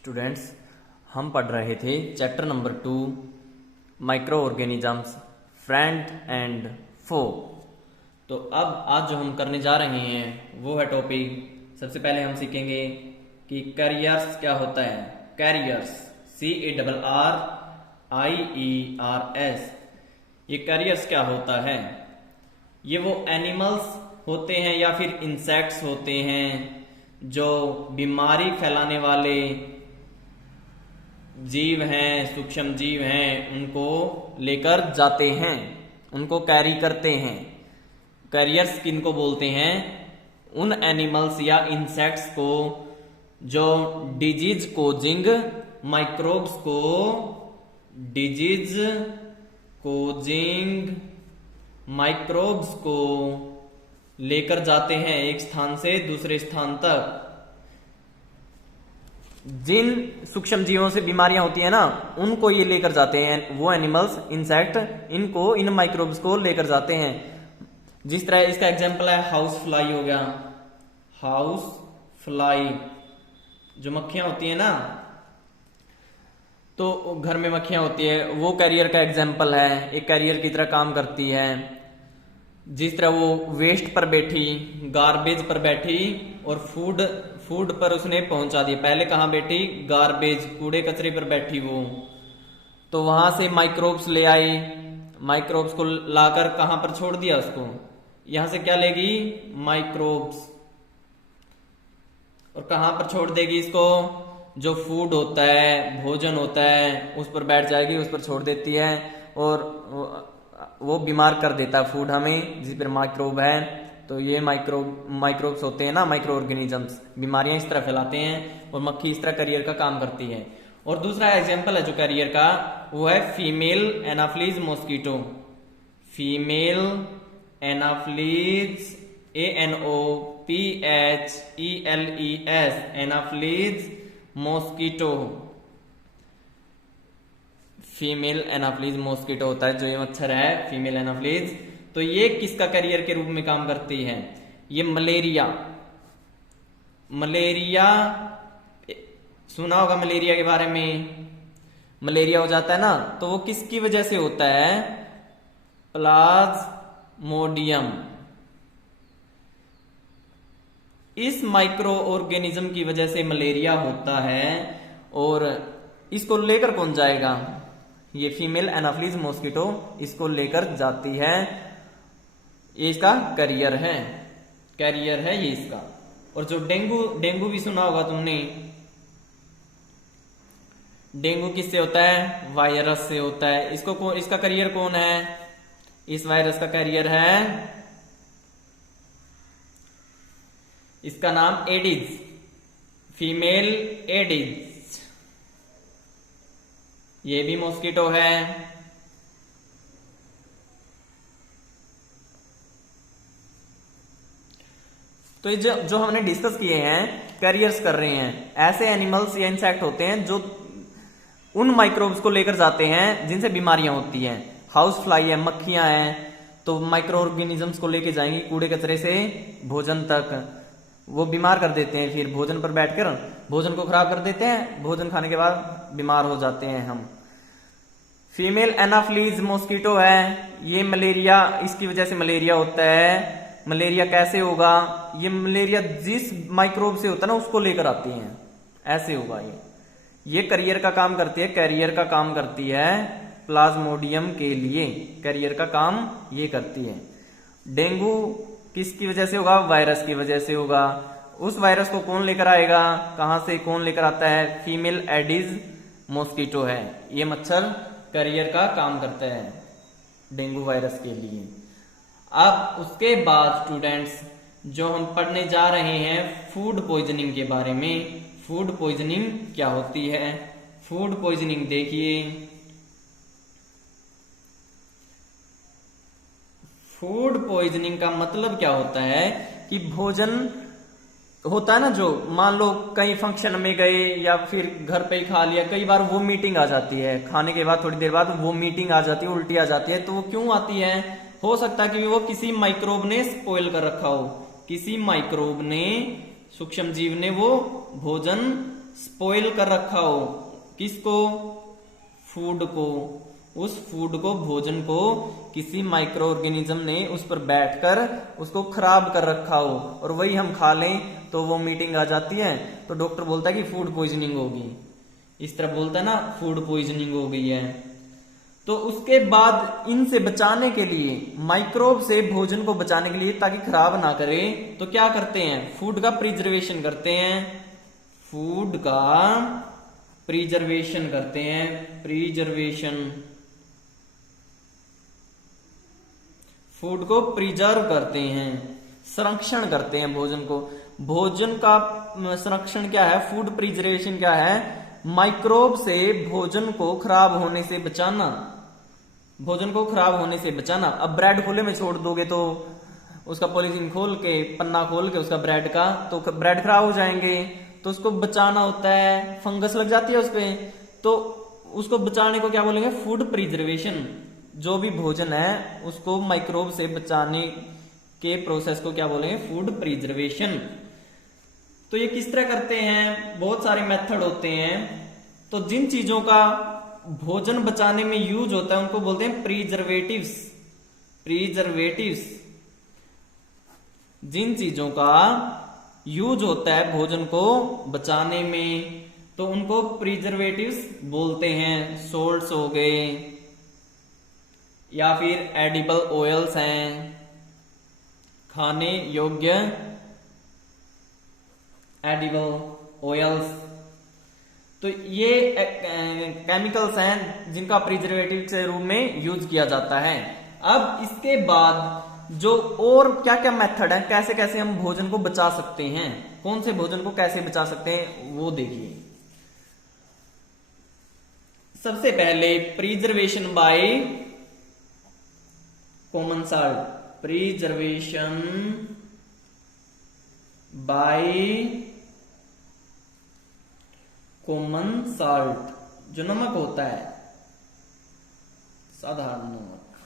Students, हम पढ़ रहे थे chapter number 2 microorganisms friend and foe. तो अब आज जो हम करने जा रहे हैं वो है टॉपिक। सबसे पहले हम सीखेंगे कि कैरियर्स क्या होता है। कैरियर्स CARRIERS, ये कैरियर्स क्या होता है। ये वो एनिमल्स होते हैं या फिर इंसेक्ट्स होते हैं जो बीमारी फैलाने वाले जीव हैं, सूक्ष्म जीव हैं, उनको लेकर जाते हैं, उनको कैरी करते हैं। कैरियर्स किनको बोलते हैं? उन एनिमल्स या इंसेक्ट्स को जो डिजीज कोजिंग माइक्रोब्स को डिजीज कोजिंग माइक्रोब्स को लेकर जाते हैं एक स्थान से दूसरे स्थान तक। जिन सूक्ष्म जीवों से बीमारियां होती है ना, उनको ये लेकर जाते हैं, वो एनिमल्स इंसेक्ट इनको इन माइक्रोब्स को लेकर जाते हैं। जिस तरह इसका एग्जांपल है हाउस फ्लाई हो गया। हाउस फ्लाई जो मक्खियां होती है ना, तो घर में मक्खियां होती है, वो कैरियर का एग्जांपल है, एक कैरियर की तरह काम करती है। जिस तरह वो वेस्ट पर बैठी, गार्बेज पर बैठी और फूड पर उसने पहुंचा दिया। पहले कहां बैठी? गार्बेज, कूड़े कचरे पर बैठी वो, तो वहां से माइक्रोब्स ले आई, माइक्रोब्स को लाकर कहां पर छोड़ दिया उसको। यहां से क्या लेगी? माइक्रोब्स, और कहां पर छोड़ देगी इसको? जो फूड होता है, भोजन होता है, उस पर बैठ जाएगी, उस पर छोड़ देती है और वो बीमार कर देता है फूड हमें, जिस पर माइक्रोब है। तो ये माइक्रोब्स होते हैं ना, माइक्रो ऑर्गेनिजम्स, बीमारियां इस तरह फैलाते हैं और मक्खी इस तरह कैरियर का काम करती है। और दूसरा एग्जांपल है जो कैरियर का, वो है female Anopheles mosquito. Female Anopheles ANOPHELES, Anopheles mosquito. Female Anopheles mosquito होता है जो ये मच्छर है, फीमेल एनाफ्लीज। तो ये किसका कैरियर के रूप में काम करती है? ये मलेरिया सुना होगा मलेरिया के बारे में। मलेरिया हो जाता है ना, तो वो किसकी वजह से होता है? प्लाज्मोडियम, इस माइक्रो ऑर्गेनिज्म की वजह से मलेरिया होता है। और इसको लेकर कौन जाएगा? ये फीमेल एनाफ्लीज मॉस्किटो इसको लेकर जाती है। ये इसका कैरियर है, ये इसका। और जो डेंगू भी सुना होगा तुमने। डेंगू किससे होता है? वायरस से होता है। इसका कैरियर कौन है? इस वायरस का कैरियर है, इसका नाम एडिज, फीमेल एडिज। ये भी मॉस्किटो है। तो ये जो हमने डिस्कस किए हैं, कैरियर्स कर रहे हैं, ऐसे एनिमल्स या इंसेक्ट होते हैं जो उन माइक्रोब्स को लेकर जाते हैं जिनसे बीमारियां होती हैं। हाउस फ्लाई है, मक्खियां हैं, तो माइक्रो ऑर्गेनिजम्स को लेकर जाएंगी कूड़े कचरे से भोजन तक, वो बीमार कर देते हैं। फिर भोजन पर बैठकर भोजन को खराब कर देते हैं, भोजन खाने के बाद बीमार हो जाते हैं हम। फीमेल एनाफ्लीज मॉस्किटो है, ये मलेरिया, इसकी वजह से मलेरिया होता है। मलेरिया कैसे होगा? ये मलेरिया जिस माइक्रोब से होता है ना, उसको लेकर आती हैं, ऐसे होगा। ये कैरियर का काम करती है, कैरियर का काम करती है प्लाज्मोडियम के लिए, कैरियर का काम ये करती है। डेंगू किसकी वजह से होगा? वायरस की वजह से होगा। उस वायरस को कौन लेकर आएगा? कहां से कौन लेकर आता है? फीमेल एडिज मॉस्किटो है, ये मच्छर कैरियर का काम करता है डेंगू वायरस के लिए। अब उसके बाद स्टूडेंट्स जो हम पढ़ने जा रहे हैं फूड पॉइजनिंग के बारे में। फूड पॉइजनिंग क्या होती है? फूड पॉइजनिंग देखिए, फूड पॉइजनिंग का मतलब क्या होता है कि भोजन होता है ना, जो मान लो कहीं फंक्शन में गए या फिर घर पे ही खा लिया, कई बार वो मीटिंग आ जाती है, खाने के बाद थोड़ी देर बाद वो मीटिंग आ जाती है, उल्टी आ जाती है। तो वो क्यों आती है? हो सकता है कि वो किसी माइक्रोब ने स्पॉइल कर रखा हो, किसी माइक्रोब ने, सूक्ष्म जीव ने वो भोजन स्पॉइल कर रखा हो, किसको, फूड को, उस फूड को, भोजन को किसी माइक्रो ऑर्गेनिज्म ने उस पर बैठकर उसको खराब कर रखा हो और वही हम खा लें तो वो मीटिंग आ जाती है, तो डॉक्टर बोलता है कि फूड पॉइजनिंग होगी, इस तरह बोलता है ना, फूड पॉइजनिंग हो गई है। तो उसके बाद इनसे बचाने के लिए, माइक्रोब से भोजन को बचाने के लिए ताकि खराब ना करे, तो क्या करते हैं, फूड का प्रिजर्वेशन करते हैं, फूड का प्रिजर्वेशन करते हैं, प्रिजर्वेशन, फूड को प्रिजर्व करते हैं, संरक्षण करते हैं भोजन को। भोजन का संरक्षण क्या है, फूड प्रिजर्वेशन क्या है, माइक्रोब से भोजन को खराब होने से बचाना, भोजन को खराब होने से बचाना। अब ब्रेड खुले में छोड़ दोगे तो उसका पॉलीथीन खोल के, पन्ना खोल के उसका ब्रेड का, तो ब्रेड खराब हो जाएंगे, तो उसको बचाना होता है, फंगस लग जाती है उस पे, तो उसको बचाने को क्या बोलेंगे, फूड प्रिजर्वेशन। जो भी भोजन है उसको माइक्रोब से बचाने के प्रोसेस को क्या बोलेंगे, फूड प्रिजर्वेशन। तो ये किस तरह करते हैं, बहुत सारे मेथड होते हैं। तो जिन चीजों का भोजन बचाने में यूज होता है उनको बोलते हैं प्रिजर्वेटिव्स, प्रिजर्वेटिव्स। जिन चीजों का यूज होता है भोजन को बचाने में तो उनको प्रिजर्वेटिव्स बोलते हैं। सोल्ट्स हो गए या फिर एडिबल ऑयल्स हैं, खाने योग्य एडिबल ऑयल्स। तो ये केमिकल्स हैं जिनका प्रिजर्वेटिव के रूप में यूज किया जाता है। अब इसके बाद जो और क्या क्या मेथड है, कैसे कैसे हम भोजन को बचा सकते हैं, कौन से भोजन को कैसे बचा सकते हैं वो देखिए। सबसे पहले preservation by common salt, preservation by common salt, जो नमक होता है, साधारण नमक,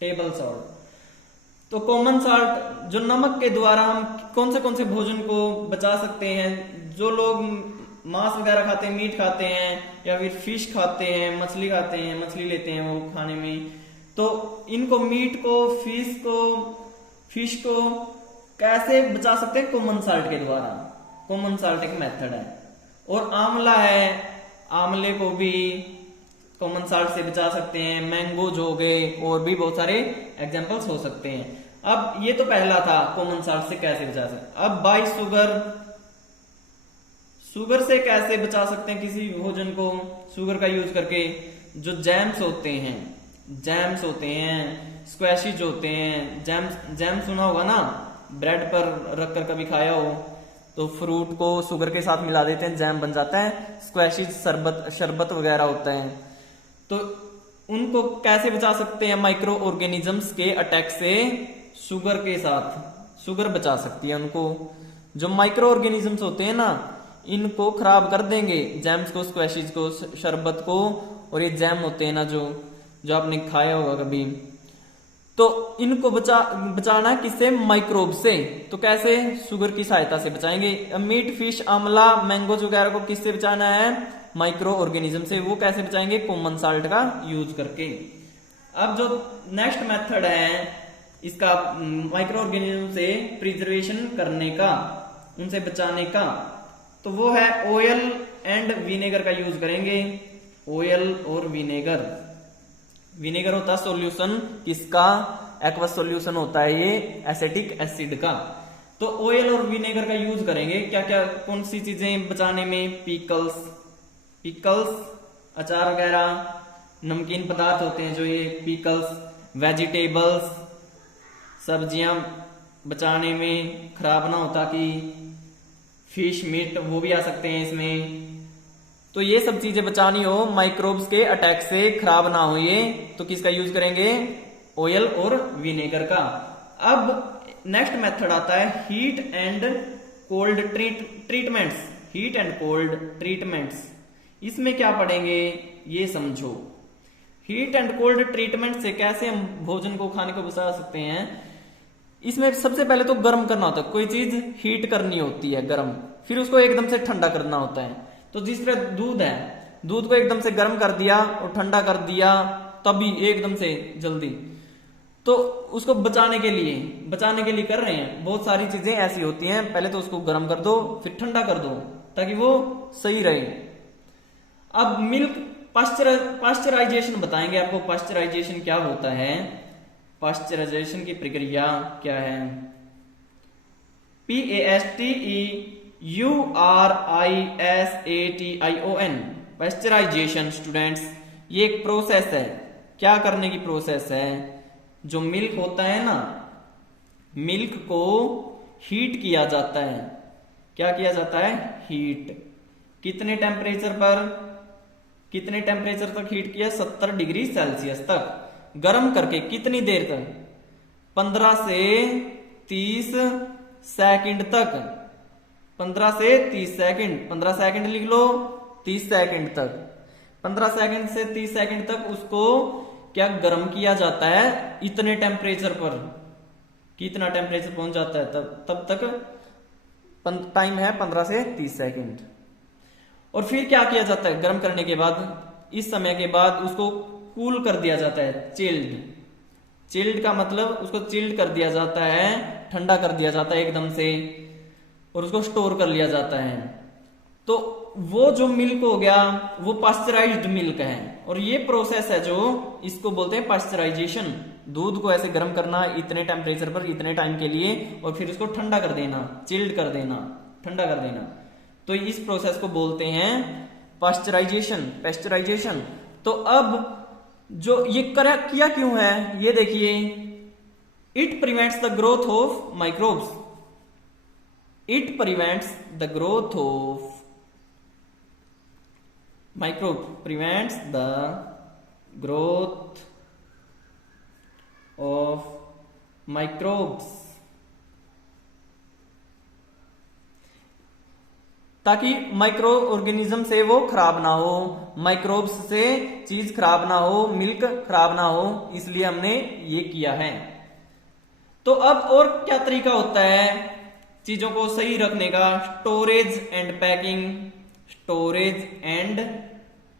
टेबल सॉल्ट। तो कॉमन साल्ट जो नमक के द्वारा हम कौन से भोजन को बचा सकते हैं। जो लोग मांस वगैरह खाते हैं, मीट खाते हैं या फिर फिश खाते हैं, मछली खाते हैं, मछली लेते हैं वो खाने में, तो इनको मीट को, फिश को कैसे बचा सकते हैं, कॉमन साल्ट के द्वारा। कॉमन साल्ट एक मेथड है। और आंवला है, आंवले को भी कॉमन साल्ट से बचा सकते हैं। मैंगोज हो गए, और भी बहुत सारे एग्जांपल्स हो सकते हैं। अब ये तो पहला था कॉमन साल्ट से कैसे बचा सकते। अब बाय शुगर, शुगर से कैसे बचा सकते हैं किसी भोजन को, शुगर का यूज करके। जो जैम्स होते हैं, जैम्स होते हैं, स्क्वैशिज होते हैं, जैम सुना होगा ना, ब्रेड पर रखकर कभी खाया हो, तो फ्रूट को शुगर के साथ मिला देते हैं, जैम बन जाता है। स्क्वैशिज शरबत वगैरह होता है। तो उनको कैसे बचा सकते हैं, माइक्रो ऑर्गेनिजम्स के अटैक से शुगर के साथ, शुगर बचा सकती है उनको। जो माइक्रो ऑर्गेनिजम्स होते हैं ना, इनको खराब कर देंगे, जैम्स को, स्क्वैशिज को, शरबत को। और ये जैम होते हैं ना जो आपने खाया होगा कभी, तो इनको बचाना है किससे, माइक्रोब से। तो कैसे, शुगर की सहायता से बचाएंगे। मीट, फिश, आंवला, मैंगोज वगैरह को किससे बचाना है, माइक्रो ऑर्गेनिज्म से। वो कैसे बचाएंगे, कॉमन साल्ट का यूज करके। अब जो नेक्स्ट मेथड है इसका माइक्रो ऑर्गेनिज्म से प्रिजर्वेशन करने का, उनसे बचाने का, तो वो है ऑयल एंड विनेगर का यूज करेंगे। ऑयल और विनेगर, विनेगर होता है सॉल्यूशन किसका, एक्वस सॉल्यूशन होता है ये एसिटिक एसिड का। तो ऑयल और विनेगर का यूज करेंगे। क्या क्या, कौन सी चीजें बचाने में, पिकल्स, अचार वगैरह, नमकीन पदार्थ होते हैं जो ये पिकल्स, वेजिटेबल्स, सब्जियां बचाने में खराब ना हो, ताकि फिश, मीट वो भी आ सकते हैं इसमें। तो ये सब चीजें बचानी हो, माइक्रोब्स के अटैक से खराब ना हो ये, तो किसका यूज करेंगे, ऑयल और विनेगर का। अब नेक्स्ट मेथड आता है heat and cold treatments, heat and cold treatments. इसमें क्या पढ़ेंगे ये समझो। हीट एंड कोल्ड ट्रीटमेंट से कैसे हम भोजन को, खाने को बचा सकते हैं। इसमें सबसे पहले तो गर्म करना होता है, कोई चीज हीट करनी होती है गर्म, फिर उसको एकदम से ठंडा करना होता है। तो जिस तरह दूध है, दूध को एकदम से गर्म कर दिया और ठंडा कर दिया तभी एकदम से जल्दी, तो उसको बचाने के लिए कर रहे हैं। बहुत सारी चीजें ऐसी होती हैं, पहले तो उसको गर्म कर दो फिर ठंडा कर दो ताकि वो सही रहे। अब मिल्क पाश्चराइजेशन बताएंगे आपको, पाश्चराइजेशन क्या होता है, पाश्चराइजेशन की प्रक्रिया क्या है। PASTEURISATION पाश्चराइजेशन स्टूडेंट्स, ये एक प्रोसेस है। क्या करने की प्रोसेस है, जो मिल्क होता है ना, मिल्क को हीट किया जाता है। क्या किया जाता है, हीट। कितने टेम्परेचर तक हीट किया, 70 डिग्री सेल्सियस तक गर्म करके। कितनी देर तक, 15 से 30 सेकंड तक, 15 से 30 सेकंड, 15 सेकंड लिख लो, 30 सेकंड तक, 15 सेकंड से 30 सेकंड तक उसको क्या गर्म किया जाता है। इतने टेम्परेचर पर कितना टेम्परेचर पहुंच जाता है तब तक टाइम है 15 से 30 सेकंड। और फिर क्या किया जाता है, गर्म करने के बाद इस समय के बाद उसको कूल कर दिया जाता है, चिल्ड का मतलब उसको चिल्ड कर दिया जाता है, ठंडा कर दिया जाता है एकदम से, और उसको स्टोर कर लिया जाता है। तो वो जो मिल्क हो गया वो पाश्चराइज्ड मिल्क है। और ये प्रोसेस है जो इसको बोलते हैं पाश्चराइजेशन। दूध को ऐसे गर्म करना इतने टेम्परेचर पर इतने टाइम के लिए, और फिर उसको ठंडा कर देना, चिल्ड कर देना, ठंडा कर देना। तो इस प्रोसेस को बोलते हैं पाश्चराइजेशन। तो अब जो ये किया क्यों है, ये देखिए, it prevents the growth of microbes, it prevents the growth of microbe, prevents the growth of microbes, ताकि माइक्रो ऑर्गेनिज्म से वो खराब ना हो, माइक्रोब्स से चीज खराब ना हो, मिल्क खराब ना हो, इसलिए हमने ये किया है। तो अब और क्या तरीका होता है चीजों को सही रखने का, स्टोरेज एंड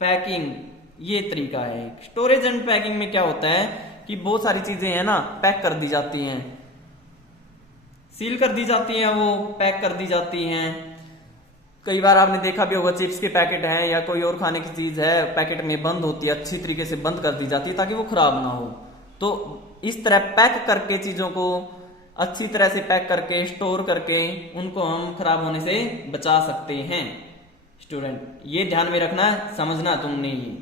पैकिंग, ये तरीका है। स्टोरेज एंड पैकिंग में क्या होता है कि बहुत सारी चीजें हैं ना, पैक कर दी जाती हैं, सील कर दी जाती हैं, वो पैक कर दी जाती हैं। कई बार आपने देखा भी होगा, चिप्स के पैकेट हैं या कोई और खाने की चीज है, पैकेट में बंद होती है, अच्छी तरीके से बंद कर दी जाती है ताकि वो खराब ना हो। तो इस तरह पैक करके चीजों को अच्छी तरह से पैक करके स्टोर करके उनको हम खराब होने से बचा सकते हैं। स्टूडेंट ये ध्यान में रखना, समझना तुमने ये।